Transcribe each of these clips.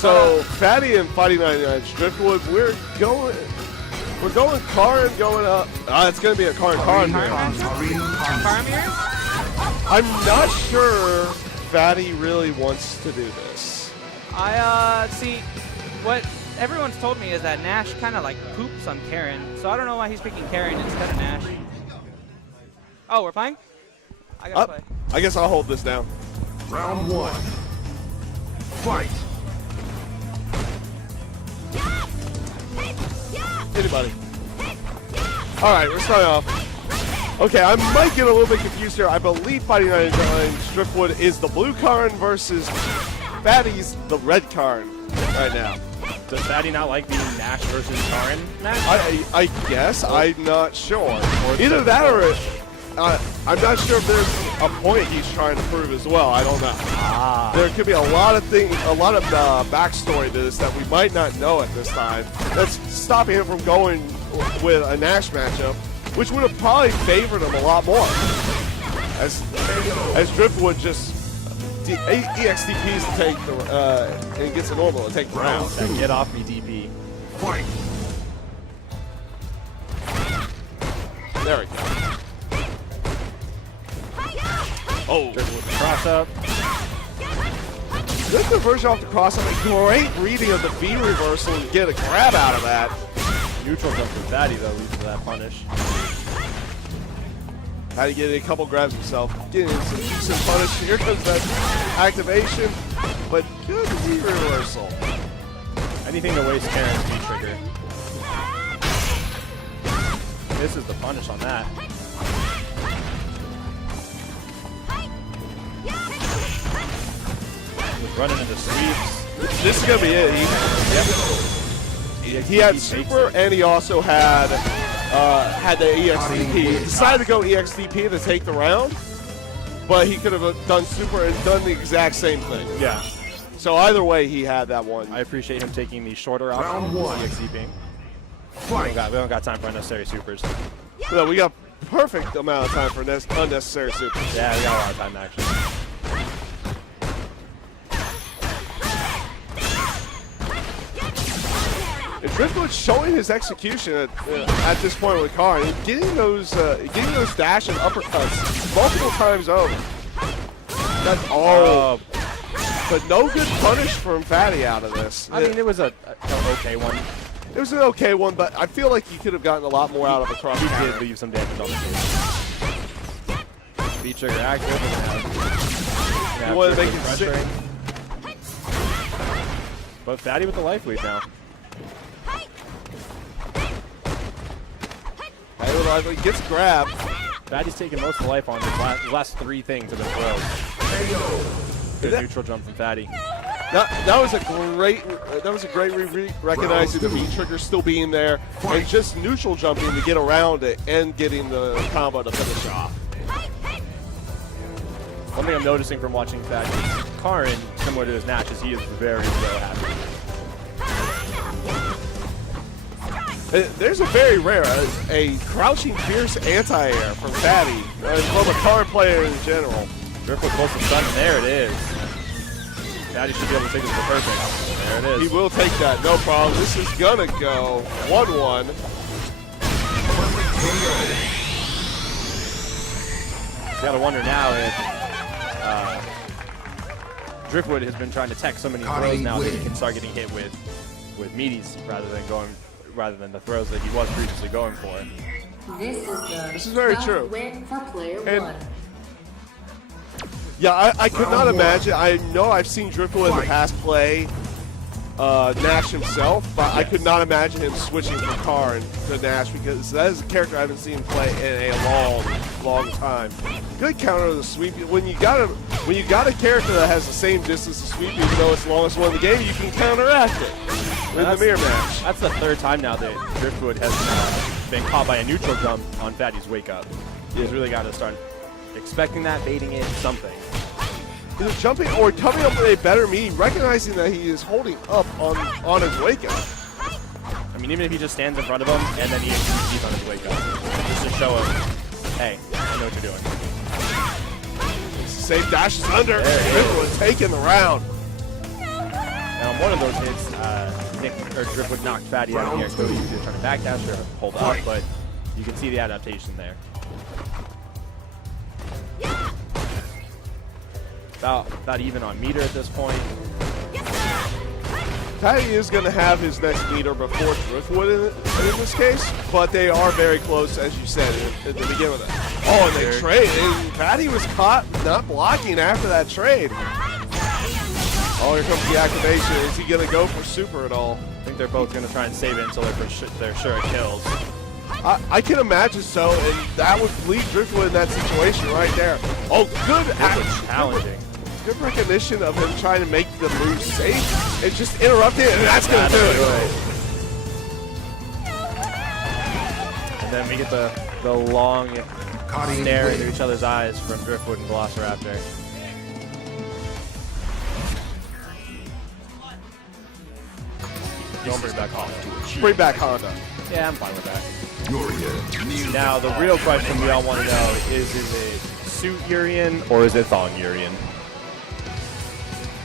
So Fatty and Fighting 99 Driftwood, we're going Karin going up. It's going to be a Karin mirror. Karin mirror? I'm not sure Fatty really wants to do this. See, what everyone's told me is that Nash kind of like poops on Karin, so I don't know why he's picking Karin instead of Nash. Oh, we're playing? I gotta play. I guess I'll hold this down. Round 1. Fight. Anybody. All right, we're starting off. Okay, I might get a little bit confused here. I believe Fighting 99 Driftwood is the blue Karin versus Fatty's the red Karin right now. Does Fatty not like being Nash versus Karin match? I guess. I'm not sure. Either that or I'm not sure if there's a point he's trying to prove as well. I don't know. There could be a lot of things, a lot of backstory to this that we might not know at this time. That's stopping him from going with a Nash matchup, which would have probably favored him a lot more. As Driftwood just EXDPs to take the and gets a normal to take the round. Get off me, DP. Fight. There we go. Oh, Driftwood cross up. Good conversion off the cross up. A great reading of the V reversal and get a grab out of that. Neutral jump from Fatty though leads to that punish. Had to get a couple grabs himself. Getting some decent punish. Here comes that activation, but good V reversal. Anything to waste Karen's V trigger. This is the punish on that. Running into sweeps. This is gonna be it. He had super, and he also had the EXDP. He decided to go EXDP to take the round, but he could have done super and done the exact same thing. Yeah. So either way, he had that one. I appreciate him taking the shorter option. Round 1. EXDPing. Fight. We don't got time for unnecessary supers. No, we got perfect amount of time for unnecessary supers. Yeah, we got a lot of time actually. And Driftwood showing his execution at this point with Karin, getting those dash and uppercuts multiple times over. That's but no good punish from Fatty out of this. I mean, it was an okay one. It was an okay one, but I feel like he could have gotten a lot more out of the cross. He did leave some damage on the field. V trigger active. You want to make it sick. But Fatty with the life lead now. He gets grabbed. Fatty's taking most of the life on his last three things have been throws. Good neutral jump from Fatty. That was a great recognizing the V trigger still being there and just neutral jumping to get around it and getting the combo to finish off. One thing I'm noticing from watching Fatty, Karin, similar to his Nash, is he is very, very happy. There's a very rare, a crouching fierce anti-air from Fatty, from a card player in general. Driftwood close to stun, there it is. Fatty should be able to take this for perfect. There it is. He will take that, no problem. This is gonna go 1-1. You gotta wonder now if Driftwood has been trying to tech so many throws now that he can start getting hit with meaties rather than the throws that he was previously going for. This is very true. Win for player And 1. yeah, I could not imagine. I know I've seen Driftwood in the past play Nash himself, but I could not imagine him switching from Karin to Nash because that is a character I haven't seen play in a long time. Good counter to the sweep. When you got a character that has the same distance to sweep, even though it's the longest one in the game, you can counteract it in the mirror match. That's the third time now that Driftwood has been caught by a neutral jump on Fatty's wake up. He's really got to start expecting that, baiting it, something. Either jumping or coming up with a better mean, recognizing that he is holding up on his wake up. I mean, even if he just stands in front of him and then he he's on his wake up, just to show him, hey, I know what you're doing. Safe dash is under. Driftwood taking the round. And on one of those hits, Driftwood knocked Fatty out of the air. Cody was either trying to backdash or hold up, but you can see the adaptation there. About even on meter at this point. Fatty is going to have his next meter before Driftwood in this case, but they are very close, as you said, at the beginning of that. Oh, and they trade. And Fatty was caught not blocking after that trade. Oh, here comes the activation. Is he going to go for super at all? I think they're both going to try and save it until they're sure it kills. I can imagine so, and that would leave Driftwood in that situation right there. Oh, good. Challenging. Good recognition of him trying to make the move safe. It's just interrupted, and that's going to do it. And then we get the long stare into each other's eyes from Driftwood and Velociraptor. Don't bring back Honda. Bring back Honda. Yeah, I'm fine with that. Now, the real question we all want to know is it suit Urian or is it Thong Urian?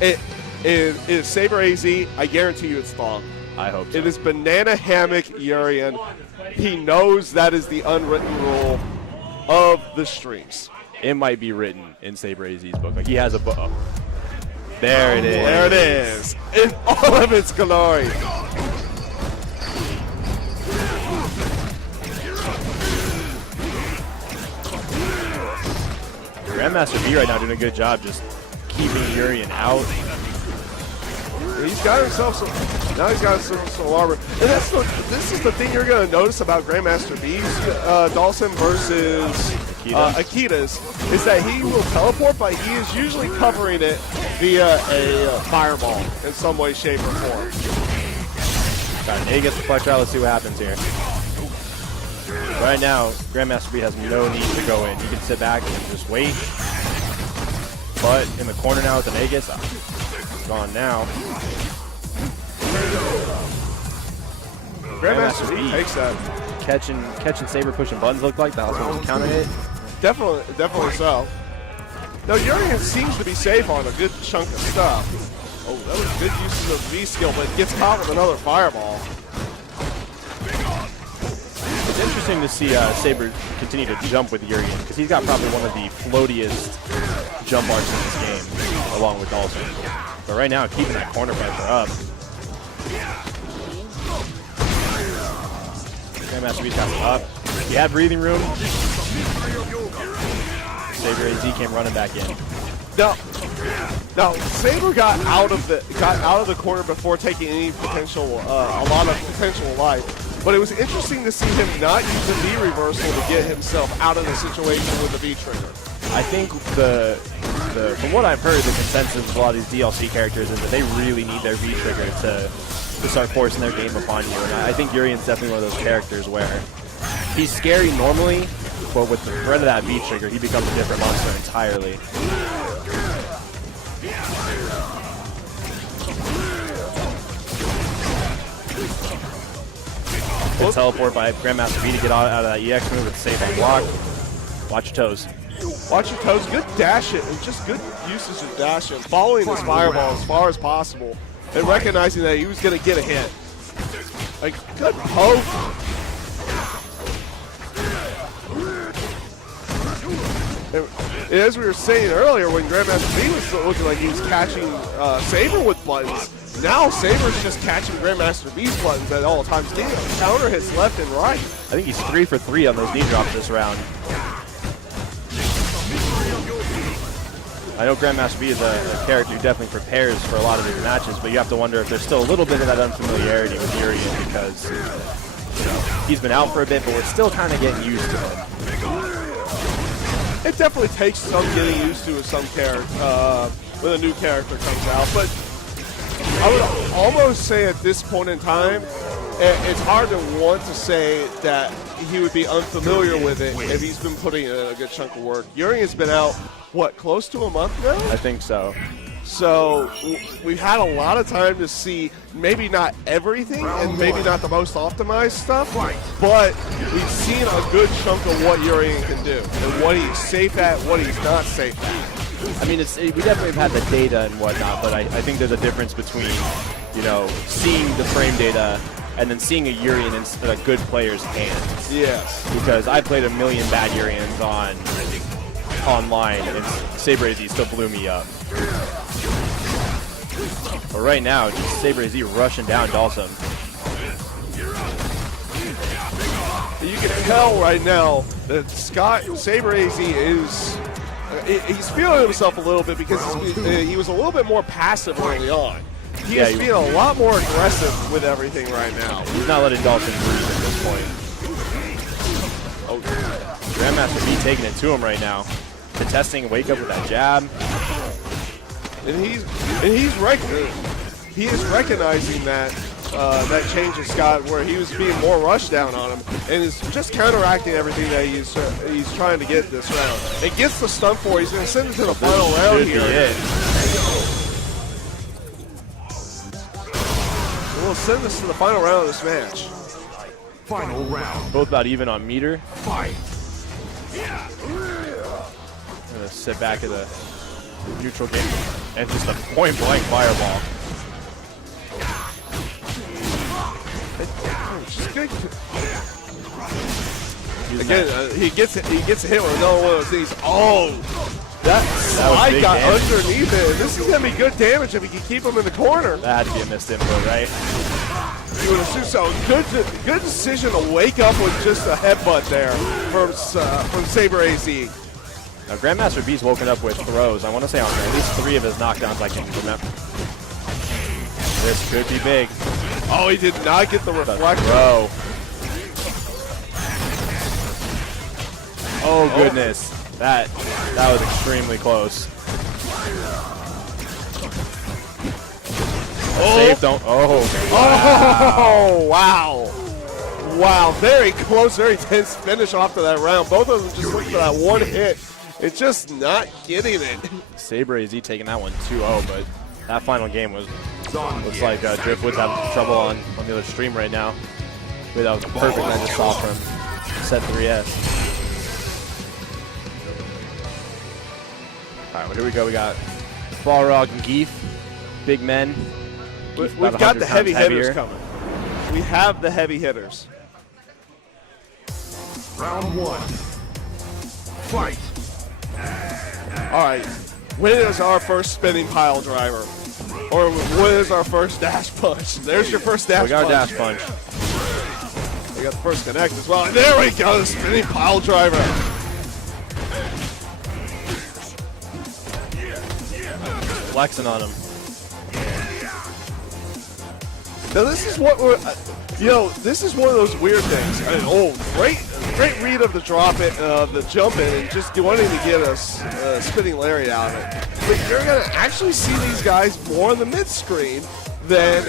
It is Saber AZ. I guarantee you it's Thong. I hope so. It is Banana Hammock Urian. He knows that is the unwritten rule of the streams. It might be written in Saber AZ's book. Like he has a book. Oh. There it is. There it is. In all of its glory. Grandmaster B right now doing a good job just keeping Urian out. He's got himself some. Now he's got some armor. And this is the thing you're going to notice about Grandmaster B's Dawson versus Akita's, is that he will teleport, but he is usually covering it via a fireball in some way, shape, or form. Got an Aegis Reflectile. Let's see what happens here. Right now, Grandmaster B has no need to go in. He can sit back and just wait. But in the corner now with an Aegis, gone now. Grandmaster B takes that. Catching Saber pushing buttons looked like that was one counter hit. Definitely so. Now Urian seems to be safe on a good chunk of stuff. Oh, that was good use of the V skill, but gets caught with another fireball. It's interesting to see Saber continue to jump with Urian because he's got probably one of the floatiest jump arcs in this game, along with Dawson. But right now, keeping that corner pressure up. Grandmaster B's got him up. He had breathing room. Saber AZ came running back in. Now Saber got out of the corner before taking any potential, a lot of potential life. But it was interesting to see him not use the V reversal to get himself out of the situation with the V trigger. I think from what I've heard, the consensus of a lot of these DLC characters is that they really need their V trigger to start forcing their game upon you. And I think Urian's definitely one of those characters where he's scary normally, but with the threat of that V trigger, he becomes a different monster entirely. Good teleport by Grandmaster B to get out of that EX move with the save on block. Watch your toes. Watch your toes. Good dash it. And just good usage of dash it. Following his fireball as far as possible. And recognizing that he was going to get a hit. Like, good poke. And as we were saying earlier, when Grandmaster B was looking like he was catching Saber with buttons, now Saber's just catching Grandmaster B's buttons at all times. Getting counter hits left and right. I think he's 3 for 3 on those knee drops this round. I know Grandmaster B is a character who definitely prepares for a lot of these matches, but you have to wonder if there's still a little bit of that unfamiliarity with Urian because he's been out for a bit, but we're still kind of getting used to him. It definitely takes some getting used to with some character when a new character comes out, but I would almost say at this point in time, it's hard to want to say that he would be unfamiliar with it if he's been putting in a good chunk of work. Urian's been out, what, close to a month now? I think so. So we've had a lot of time to see maybe not everything and maybe not the most optimized stuff, but we've seen a good chunk of what Urian can do and what he's safe at, what he's not safe at. I mean, we definitely have had the data and whatnot, but I think there's a difference between, you know, seeing the frame data and then seeing a Urien in a good player's hands. Yes. Because I played a million bad Uriens online, and Saber AZ still blew me up. But right now, just Saber AZ rushing down Dalsum. You can tell right now that Saber AZ is he's feeling himself a little bit because he was a little bit more passive early on. He is being a lot more aggressive with everything right now. He's not letting Dalsum breathe at this point. Oh, Grandmaster B taking it to him right now. Contesting Wake Up with that jab. And he is recognizing that that change in Scott where he was being more rushed down on him and is just counteracting everything that he's trying to get this round. It gets the stun for. He's going to send it to the final round here. We'll send this to the final round of this match. Final round. Both about even on meter. Fight. Gonna sit back at the neutral game and just a point blank fireball. Again, he gets hit with another one of those things. Oh, that slide got underneath it. This is gonna be good damage if he can keep him in the corner. That had to be a missed input, right? You would assume so. Good decision to wake up with just a headbutt there from Saber AZ. Now Grandmaster B's woken up with throws. I want to say on at least 3 of his knockdowns I can remember. This could be big. Oh, he did not get the reflection. Throw. Oh goodness, that was extremely close. Save, don't. Oh. Wow. Wow. Very close, very tense finish off to that round. Both of them just looking for that one hit. It's just not getting it. Saber AZ taking that one 2-0, but that final game looks like Driftwood's having trouble on the other stream right now. That was perfect. I just saw from set 3S. All right, well, here we go. We got Balrog and Geef, big men. We've got the heavy hitters coming. We have the heavy hitters. Round 1. Fight. All right. When is our first spinning pile driver? Or when is our first dash punch? There's your first dash punch. We got our dash punch. We got the first connect as well. And there we go, the spinning pile driver. Flexing on him. Now this is what we're, this is one of those weird things. Great read of the drop it, the jump in, and just wanting to get a spinning lariat out of it. But you're gonna actually see these guys more on the mid screen than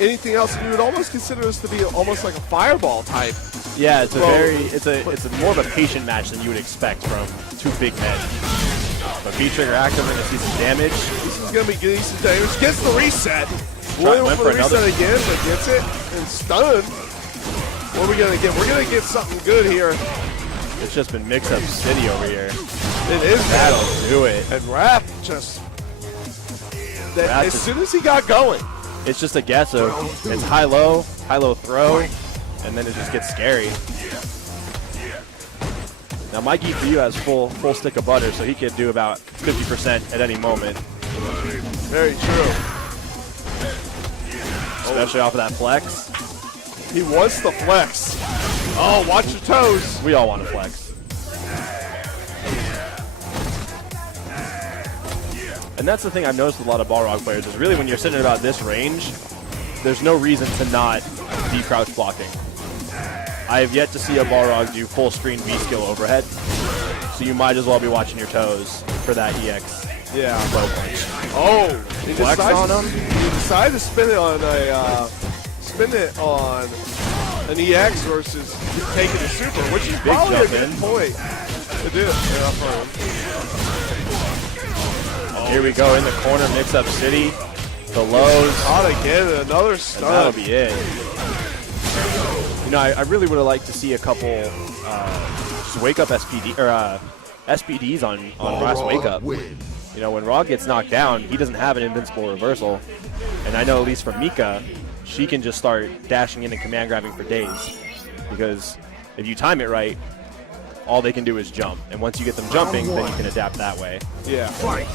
anything else. You would almost consider this to be almost like a fireball type. Yeah, it's a more of a patient match than you would expect from 2 big men. But V-Trigger active, we're gonna see some damage. This is gonna be getting some damage. Gets the reset. Went for the reset again, but gets it and stunned. What are we gonna get? We're gonna get something good here. It's just been mix-up city over here. It is. That'll do it. And Rap just as soon as he got going. It's just a guess of it's high-low throw, and then it just gets scary. Now Mikey for you has full stick of butter, so he could do about 50% at any moment. Very true. Especially off of that flex. He wants the flex. Oh, watch your toes. We all want to flex. And that's the thing I've noticed with a lot of Balrog players is really when you're sitting at about this range, there's no reason to not be crouch blocking. I have yet to see a Balrog do full screen V-skill overhead, so you might as well be watching your toes for that EX. Yeah. Low punch. Oh, he Flex on him. He decided to spin it on an EX versus taking a super, which is probably a good point to do. Here we go in the corner, mix-up city. The lows. Caught again, another stun. And that'll be it. You know, I really would have liked to see a couple just wake up SPD or SPDs on last wake up. you know, when Rog gets knocked down, he doesn't have an invincible reversal. And I know at least from Mika, she can just start dashing in and command grabbing for days. Because if you time it right, all they can do is jump. And once you get them jumping, then you can adapt that way. Yeah. Fight.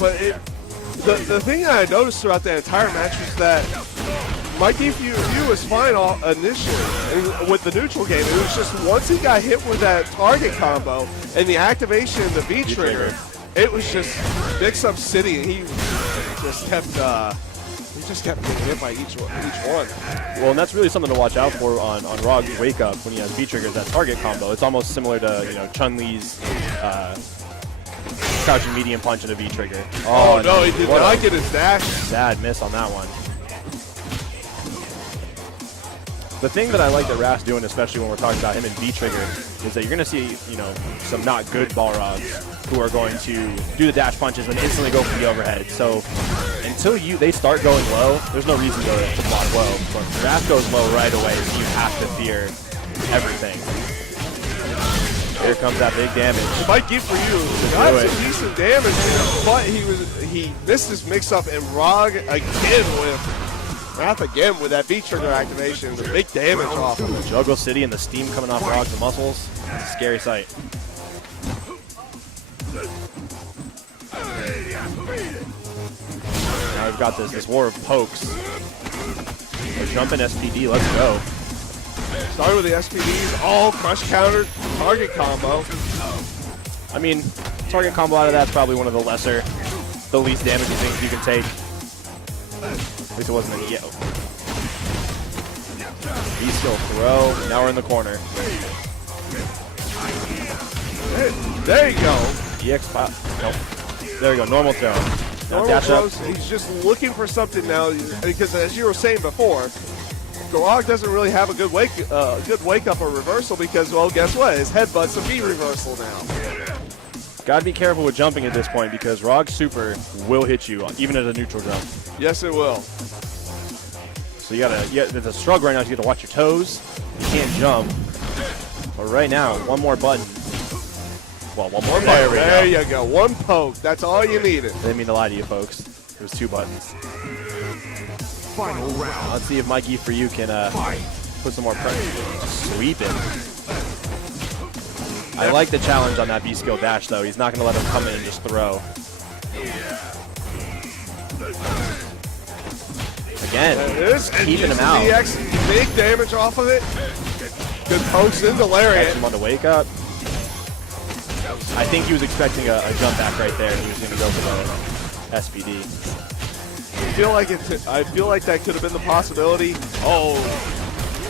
But the thing that I noticed throughout the entire match was that Mikey Fu was fine initially with the neutral game. It was just once he got hit with that target combo and the activation of the V trigger, it was just mix-up city, and he just kept getting hit by each one. Well, and that's really something to watch out for on Rog's Wake Up when he has V triggers, that target combo. It's almost similar to, you know, Chun-Li's crouching medium punch and a V trigger. Oh no, he did not get his dash. Bad miss on that one. The thing that I like that Raph's doing, especially when we're talking about him and V-Trigger, is that you're going to see, you know, some not good Balrogs who are going to do the dash punches and instantly go for the overhead. So until they start going low, there's no reason to block low. But if Raph goes low right away, you have to fear everything. Here comes that big damage. It might give for you. Got some decent damage, but he missed his mix-up, and Rog Raph again with that V-trigger activation, the big damage off of it. Juggle City and the steam coming off Rog's muscles. It's a scary sight. Now we've got this war of pokes. We're jumping SPD, let's go. Starting with the SPDs, all crush counter, target combo. I mean, target combo out of that's probably one of the least damaging things you can take. At least it wasn't an EO. V-skill throw. Now we're in the corner. There you go. EX pop. Nope. There we go. Normal throw. Now Normal dash up. throws. He's just looking for something now because, as you were saying before, Garog doesn't really have a good wake up or reversal because, well, guess what? His headbutt's a V reversal now. Got to be careful with jumping at this point because Rog's super will hit you even at a neutral jump. Yes, it will. So there's a struggle right now. You got to watch your toes. You can't jump. But right now, one more button. Well, one more button. There you go. One poke. That's all you needed. Didn't mean to lie to you, folks. It was 2 buttons. Final round. Let's see if Mikey for you can put some more pressure. Sweep it. I like the challenge on that V-skill dash, though. He's not going to let him come in and just throw. Again, keeping him out. EX, big damage off of it. Good pokes into Catch Lariat. him on the wake up. I think he was expecting a jump back right there, and he was going to go for the SPD. I feel like that could have been the possibility. Oh,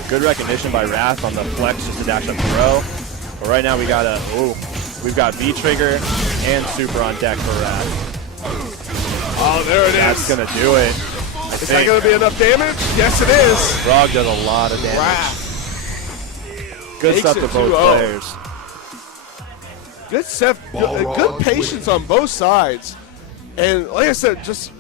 good recognition by Raph on the flex just to dash up throw. But right now we've got V-trigger and super on deck for Raph. Oh, there it is. That's going to do it. Is that going to be enough damage? Yes, it is. Rog does a lot of damage. Raph. Good stuff to both players. Good patience on both sides. And like I said, just